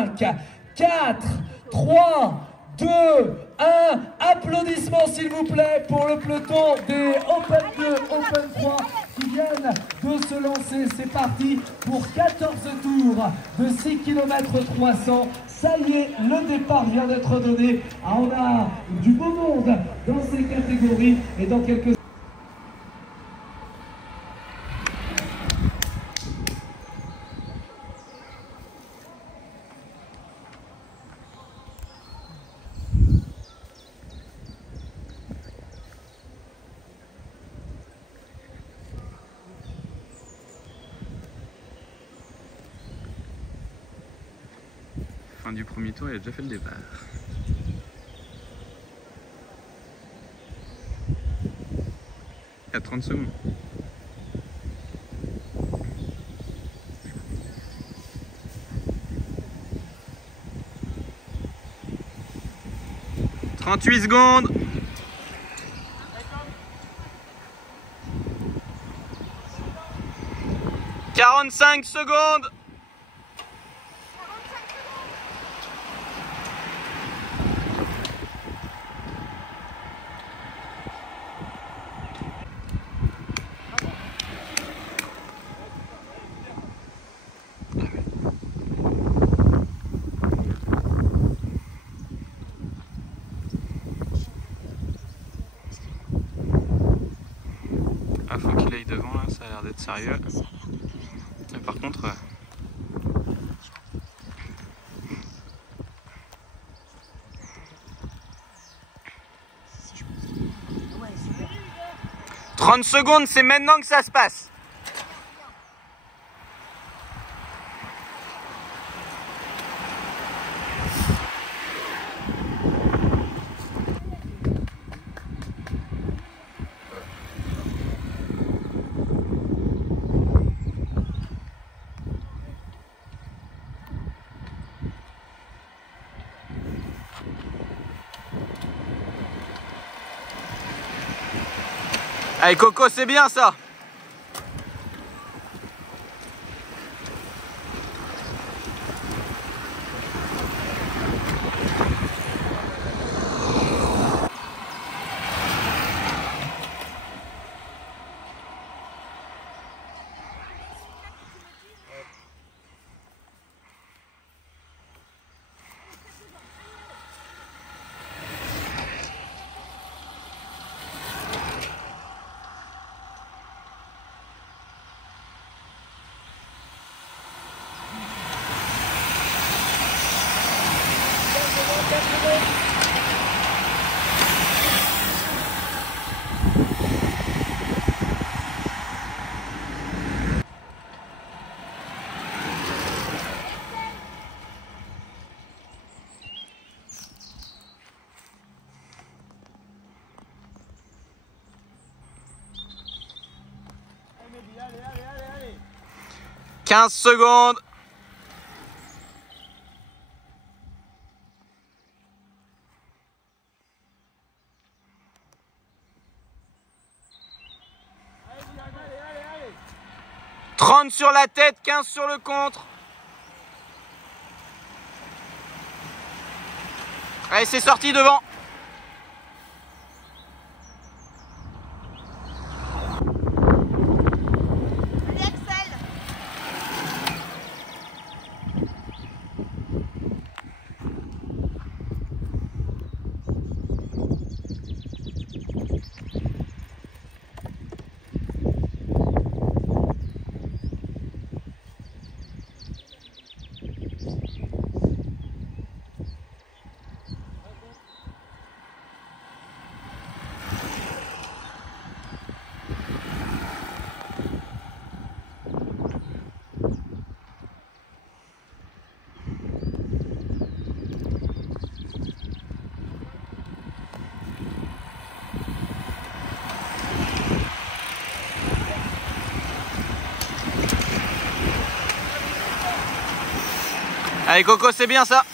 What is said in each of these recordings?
5, 4, 3, 2, 1. Applaudissements s'il vous plaît pour le peloton des Open 2, Open 3 qui viennent de se lancer. C'est parti pour 14 tours de 6 km 300. Ça y est, le départ vient d'être donné. Ah, on a du beau monde dans ces catégories et dans quelques... Fin du premier tour, il a déjà fait le départ. Il y a 30 secondes. « 38 secondes. 45 secondes. Ah, faut qu'il aille devant là, ça a l'air d'être sérieux. Mais par contre... 30 secondes, c'est maintenant que ça se passe. Allez Coco, c'est bien ça. Allez. 15 secondes. Allez. 30 sur la tête, 15 sur le contre. Allez, c'est sorti devant. Allez Coco, c'est bien ça.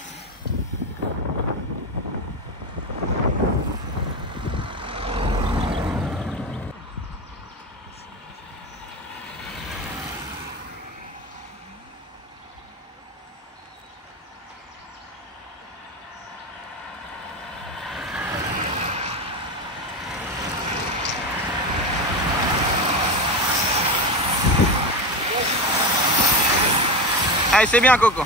Allez, c'est bien, Coco.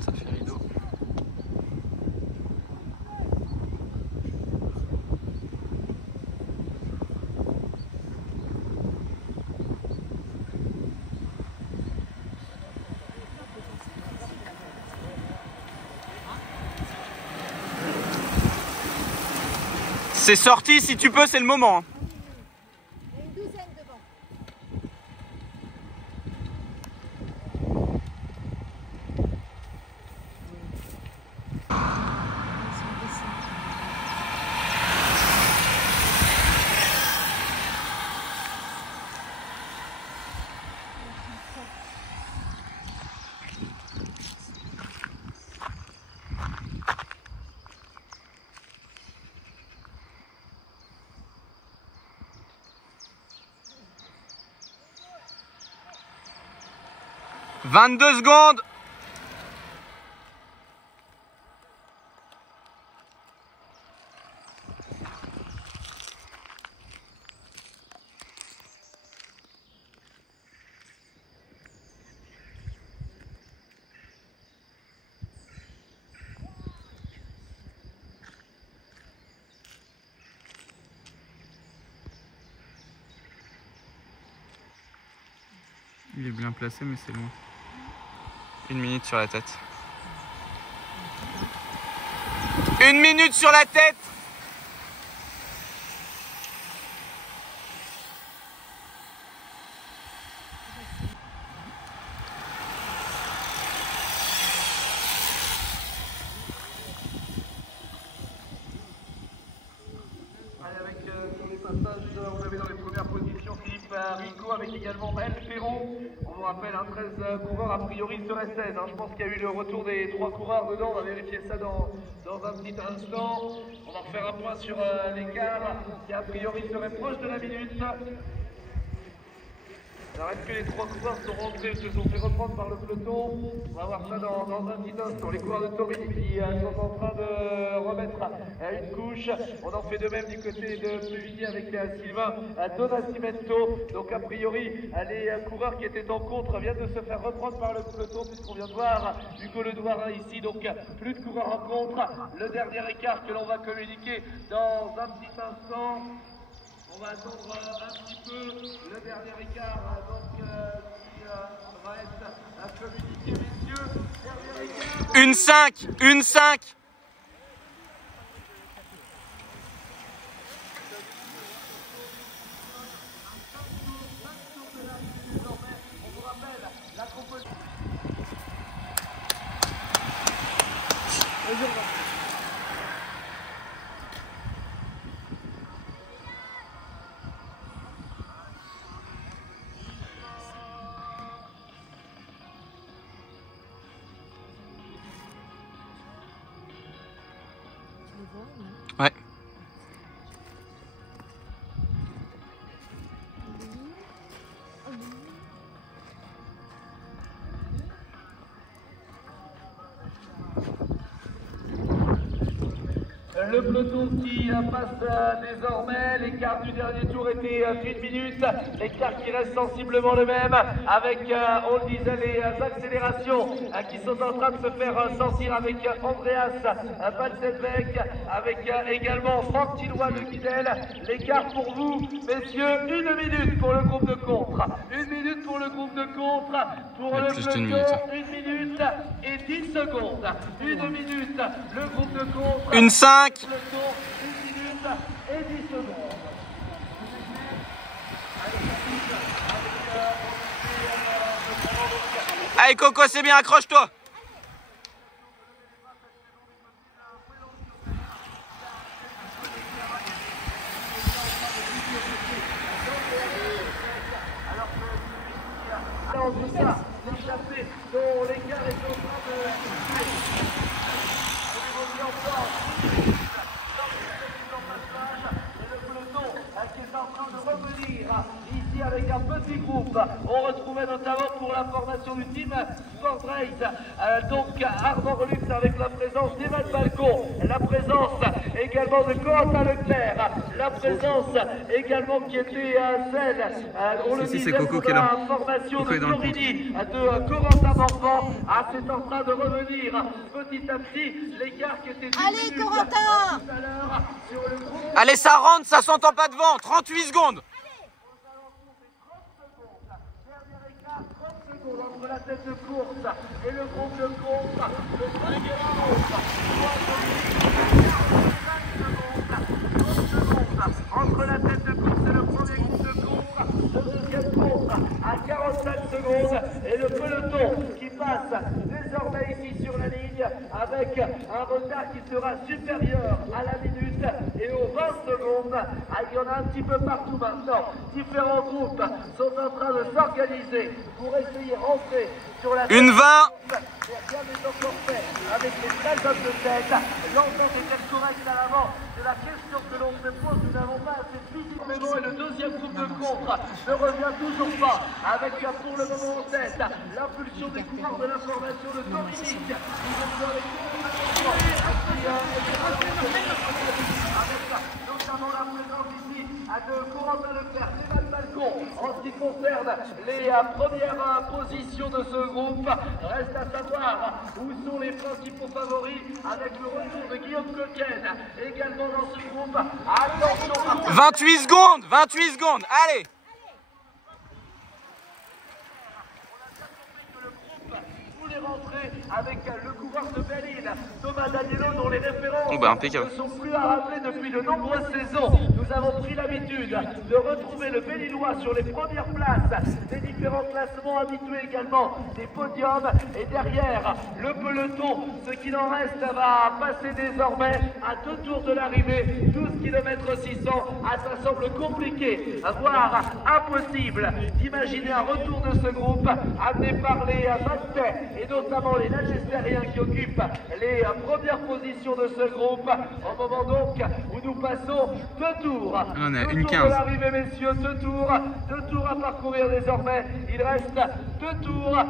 Ça fait rideau. C'est sorti, si tu peux, c'est le moment. Il y a une douzaine devant. « 22 secondes. Il est bien placé, mais c'est loin. 1 minute sur la tête. 1 minute sur la tête. Avec sur les passages, on avait dans les premières positions Philippe Rico avec également Maël Ferron. On vous rappelle, 13 coureurs, a priori il serait 16. Je pense qu'il y a eu le retour des 3 coureurs dedans. On va vérifier ça dans un petit instant. On va refaire un point sur l'écart qui a priori serait proche de la minute. Alors est-ce que les 3 coureurs sont rentrés ou se sont fait reprendre par le peloton? On va voir ça dans un petit instant. Les coureurs de Torini qui sont en train de remettre une couche. On en fait de même du côté de Pevigny avec Sylvain Donacimento. Donc a priori, les coureurs qui étaient en contre viennent de se faire reprendre par le peloton puisqu'on vient de voir Hugo Ledouarin ici. Donc plus de coureurs en contre. Le dernier écart que l'on va communiquer dans un petit instant. On va attendre un petit peu le dernier écart qui va être communiqué, messieurs. Dernier écart. Une 5. On vous rappelle la composition. Ouais. Le peloton qui passe désormais, l'écart du dernier tour était 1 minute, l'écart qui reste sensiblement le même avec, on le disait, les accélérations qui sont en train de se faire sentir avec Andreas Balzenbeck, avec également Franck Tillois de Guidel. L'écart pour vous, messieurs, 1 minute pour le groupe de contre, 1 minute pour le groupe de contre, pour le peloton, 1 minute et 10 secondes, 1 minute, le groupe de contre, Une 5. le tour, 1 minute et 10 secondes. Allez, Coco, c'est bien, accroche-toi. Alors tout ça, l'échappée dont l'écart est en train de situer. Au niveau de l'ensemble, et le peloton qui est en train de revenir ici avec un petit groupe. On retrouvait notamment formation du team Sport Race. Donc Armand Relux avec la présence d'Evan Balcon, la présence également de Corentin Leclerc, la présence également qui était celle, on le disait, Coco pour la formation de Torini, de Corentin Morvan. C'est en train de revenir petit à petit l'écart qui était Allez, Corentin! tout à l'heure sur le groupe. Allez, ça rentre, ça s'entend pas devant. 38 secondes. Entre la tête de course et le groupe de course, le premier groupe, 30 secondes entre la tête de course et le premier groupe de course, le deuxième course à 45 secondes et le peloton qui passe désormais ici sur la ligne avec un retard qui sera supérieur à la minute et aux 20 secondes. Il y en a un petit peu partout maintenant. Différents groupes sont en train de s'organiser pour essayer de rentrer sur la Une 20. Rien n'est encore fait avec les 13 hommes de tête. L'entente est correcte à l'avant. C'est la question que l'on se pose. Nous n'avons pas assez de physique. Mais bon, et le deuxième groupe de contre ne revient toujours pas avec pour le moment en tête l'impulsion des coureurs de l'information de Dominique. Notamment la présence ici de Corentin Leclerc, Stéphane Balcon. En ce qui concerne les premières positions de ce groupe, reste à savoir où sont les principaux favoris avec le retour de Guillaume Coquenne également dans ce groupe. Attention, 28 secondes. 28 secondes. Allez. rentrer avec le coureur de Belle-Île, Thomas Danielo, dont les références ne sont plus à rappeler depuis de nombreuses saisons. Nous avons pris l'habitude de retrouver le Belle-Îlois sur les premières places des différents classements habitués également, des podiums, et derrière le peloton, ce qu'il en reste va passer désormais à 2 tours de l'arrivée, 12 km 600. Ça semble compliqué, voire impossible d'imaginer un retour de ce groupe amené par les Bastais et notamment les Nagestériens qui occupent les premières positions de ce groupe. Au moment donc où nous passons 2 tours. On a 2 une tours 15. de l'arrivée, messieurs, 2 tours à parcourir désormais. Il reste 2 tours,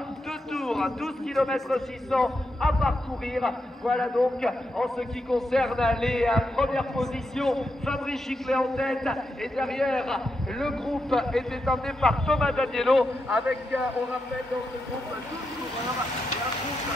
12 km 600 à parcourir. Voilà donc en ce qui concerne les premières positions. Fabrice Giclet en tête et derrière le groupe était emmené par Thomas Danielo avec, on rappelle dans ce groupe 12 coureurs et un groupe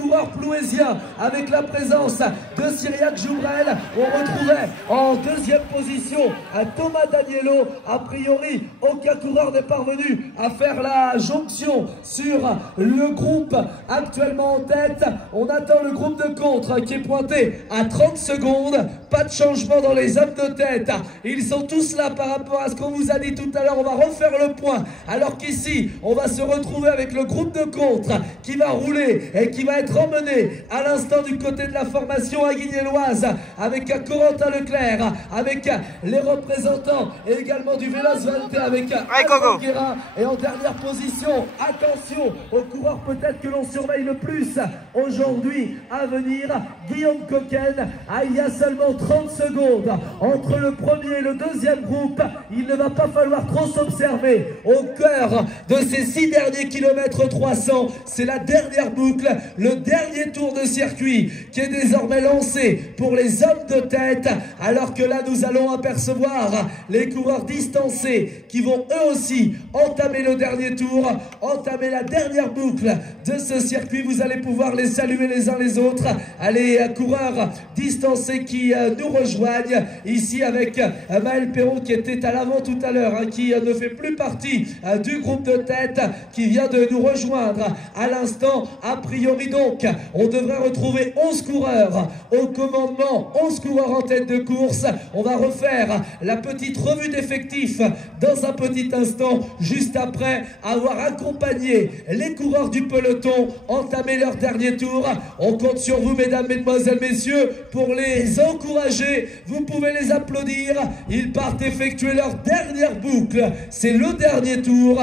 coureur plouésien avec la présence de Cyriac Joubrel. On retrouvait en 2e position Thomas Danielo. A priori, aucun coureur n'est parvenu à faire la jonction sur le groupe actuellement en tête. On attend le groupe de contre qui est pointé à 30 secondes. Pas de changement dans les hommes de tête. Ils sont tous là par rapport à ce qu'on vous a dit tout à l'heure. On va refaire le point. Alors qu'ici, on va se retrouver avec le groupe de contre qui va rouler et qui va être emmené à l'instant du côté de la formation aguignelloise avec Corentin Leclerc, avec les représentants et également du Vélos Valté avec Alban Guérin. Et en dernière position, attention aux coureurs peut-être que l'on surveille le plus aujourd'hui à venir, Guillaume Coquenne. Il y a seulement 30 secondes entre le premier et le deuxième groupe. Il ne va pas falloir trop s'observer au cœur de ces 6 derniers kilomètres 300. C'est la dernière boucle, le dernier tour de circuit qui est désormais lancé pour les hommes de tête, alors que là nous allons apercevoir les coureurs distancés qui vont eux aussi entamer le dernier tour, entamer la dernière boucle de ce circuit. Vous allez pouvoir les saluer les uns les autres, les coureurs distancés qui nous rejoignent ici avec Maël Perron qui était à l'avant tout à l'heure, qui ne fait plus partie du groupe de tête, qui vient de nous rejoindre à l'instant. A priori donc, on devrait retrouver 11 coureurs au commandement, 11 coureurs en tête de course. On va refaire la petite revue d'effectifs dans un petit instant, juste après avoir accompagné les coureurs du peloton entamer leur dernier tour. On compte sur vous, mesdames, mesdemoiselles, messieurs, pour les encourager. Vous pouvez les applaudir. Ils partent effectuer leur dernière boucle. C'est le dernier tour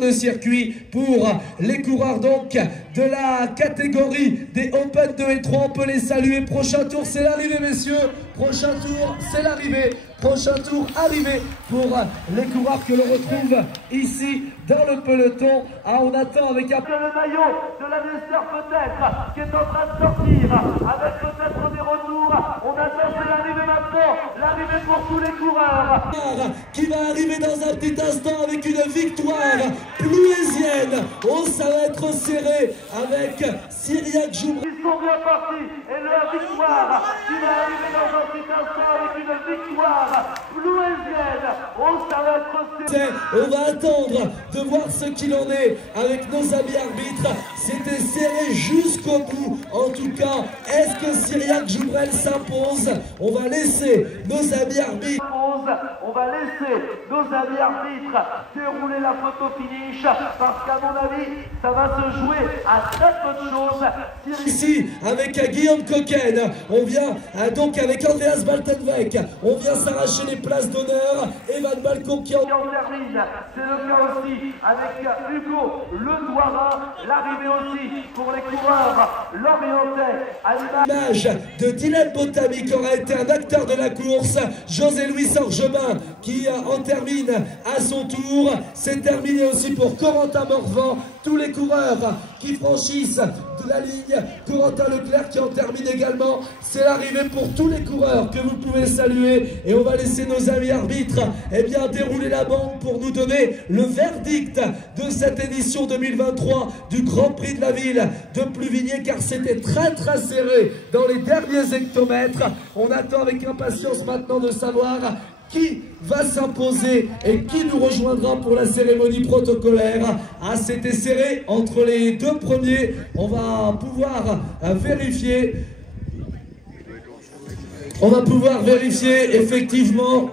de circuit pour les coureurs donc de la catégorie des Open 2 et 3. On peut les saluer. Prochain tour, c'est l'arrivée, messieurs. Prochain tour, c'est l'arrivée. Prochain tour, arrivé pour les coureurs que l'on retrouve ici dans le peloton. Ah, on attend avec un peu le maillot de la Nester peut-être, qui est en train de sortir, avec peut-être des retours. On attend, c'est l'arrivée maintenant, l'arrivée pour tous les coureurs. Qui va arriver dans un petit instant avec une victoire plouésienne. Oh, ça va être serré avec Cyriaque Joubrel. Ils sont bien partis et leur victoire qui va arriver dans un petit instant avec une victoire plouésienne. Oh, ça va être serré. On va attendre de voir ce qu'il en est avec nos amis arbitres. C'était serré jusqu'au bout. En tout cas, est-ce que Cyriaque Joubrel s'impose? On va laisser nos amis arbitres. On va laisser nos amis arbitres dérouler la photo finish parce qu'à mon avis, ça va se jouer à très peu de choses. Ici, avec Guillaume Coquen, on vient donc avec Andreas Baltenweg, on vient s'arracher les places d'honneur. Evan Balcon qui en termine. C'est le cas aussi avec Hugo Le Douarin. L'arrivée aussi pour les coureurs lorientais à l'image de Dylan Botamy qui aura été un acteur de la course. José-Louis Orgemin qui en termine à son tour. C'est terminé aussi pour Corentin Morvan. Tous les coureurs qui franchissent de la ligne. Corentin Leclerc qui en termine également. C'est l'arrivée pour tous les coureurs que vous pouvez saluer. Et on va laisser nos amis arbitres dérouler la bande pour nous donner le verdict de cette édition 2023 du Grand Prix de la ville de Pluvigné, car c'était très serré dans les derniers hectomètres. On attend avec impatience maintenant de savoir qui va s'imposer et qui nous rejoindra pour la cérémonie protocolaire. Ah, c'était serré entre les deux premiers. On va pouvoir vérifier. On va pouvoir vérifier effectivement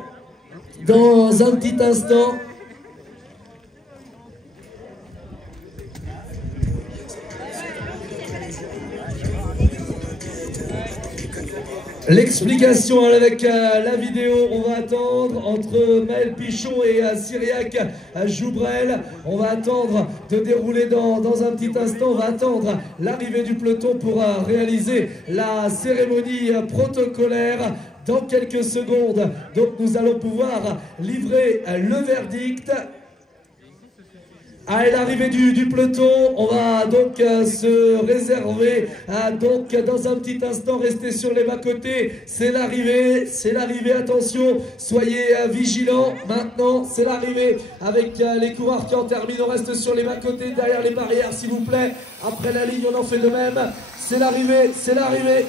dans un petit instant. L'explication avec la vidéo, on va attendre entre Maël Pichon et Cyriaque Joubrel. On va attendre de dérouler dans un petit instant. On va attendre l'arrivée du peloton pour réaliser la cérémonie protocolaire dans quelques secondes. Donc nous allons pouvoir livrer le verdict. À l'arrivée du peloton, on va donc se réserver donc dans un petit instant, rester sur les bas-côtés. C'est l'arrivée, attention, soyez vigilants. Maintenant, c'est l'arrivée avec les coureurs qui en terminent. On reste sur les bas-côtés, derrière les barrières, s'il vous plaît. Après la ligne, on en fait de même. C'est l'arrivée, c'est l'arrivée.